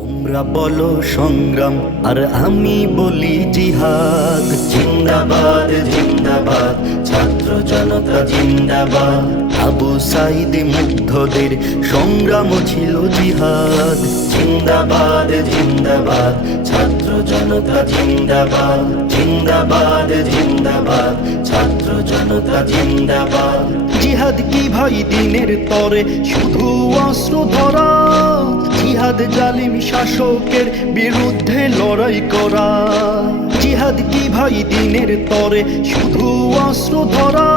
তোমরা বলো সংগ্রাম আর আমি বলি জিহাদ। জিন্দাবাদ জিন্দাবাদ ছাত্র জনতা জিন্দাবাদ। আবু সাইদ মুগ্ধদের সংগ্রাম ছিল জিহাদ। জিন্দাবাদ জিন্দাবাদ ছাত্র জনতা জিন্দাবাদ। জিন্দাবাদ জিন্দাবাদ ছাত্র জনতা জিন্দাবাদ। জিহাদ কি ভাই দিনের তরে শুধু অস্ত্র ধরা? জিহাদ জালিম শাসকের বিরুদ্ধে লড়াই করা। জিহাদ কি ভাই দিনের তরে শুধু অস্ত্র ধরা?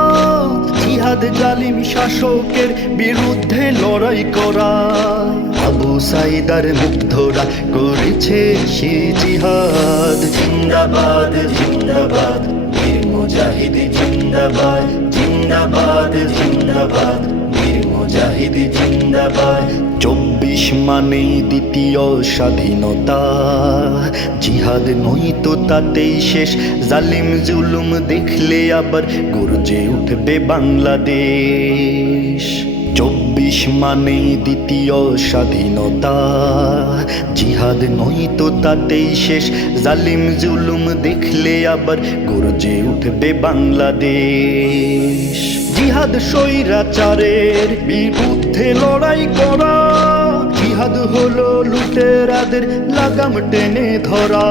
জিহাদ জালিম শাসকের বিরুদ্ধে লড়াই করা। আবু সাইদার মুগ্ধরা করেছে সে জিহাদ। জিন্দাবাদ জিন্দাবাদ বীর মুজাহিদ জিন্দাবাদ। জিন্দাবাদ জিন্দাবাদ বীর মুজাহিদ জিন্দাবাদ। 24 মানে দ্বিতীয় স্বাধীনতা। জিহাদ নয়তো তাতেই শেষ। জালিম জুলুম দেখলে আবার গর্জে উঠবে বাংলাদেশ। 24 মানে দ্বিতীয় স্বাধীনতা। জিহাদ নয়তো তাতেই শেষ। জালিম জুলুম দেখলে আবার গর্জে উঠবে বাংলাদেশ। জিহাদ স্বৈরাচারের বিরুদ্ধে লড়াই করা। জিহাদ হলো লুটেরাদের লাগাম টেনে ধরা।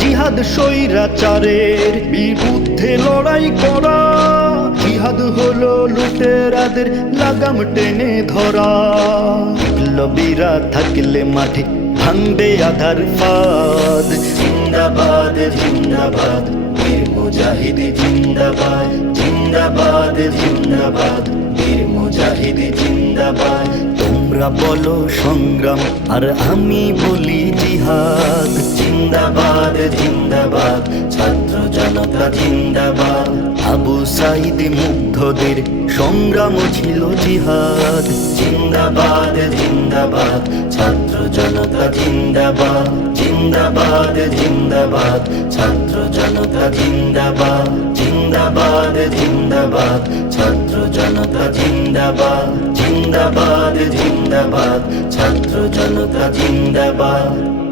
জিহাদ স্বৈরাচারের বিরুদ্ধে লড়াই করা। জিহাদ হলো লুটেরাদের লাগাম টেনে ধরা। বিপ্লবীরা থাকলে মাঠে ভাঙবে আধার ফাঁদ। জিন্দাবাদ জিন্দাবাদ বীর মুজাহিদ জিন্দাবাদ। জিন্দাবাদ জিন্দাবাদ বীর মুজাহিদ জিন্দাবাদ। তোমরা বলো সংগ্রাম আর আমি বলি জিহাদ। জিন্দাবাদ জিন্দাবাদ ছাত্র জনতা জিন্দাবাদ। আবু সাইদ মুগ্ধদের সংগ্রাম ছিল জিহাদ। জিন্দাবাদ জিন্দাবাদ ছাত্র জনতা জিন্দাবাদ। জিন্দাবাদ জিন্দাবাদ ছাত্র জনতা জিন্দাবাদ। জিন্দাবাদ জিন্দাবাদ ছাত্র জনতা জিন্দাবাদ। জিন্দাবাদ জিন্দাবাদ ছাত্র জনতা জিন্দাবাদ।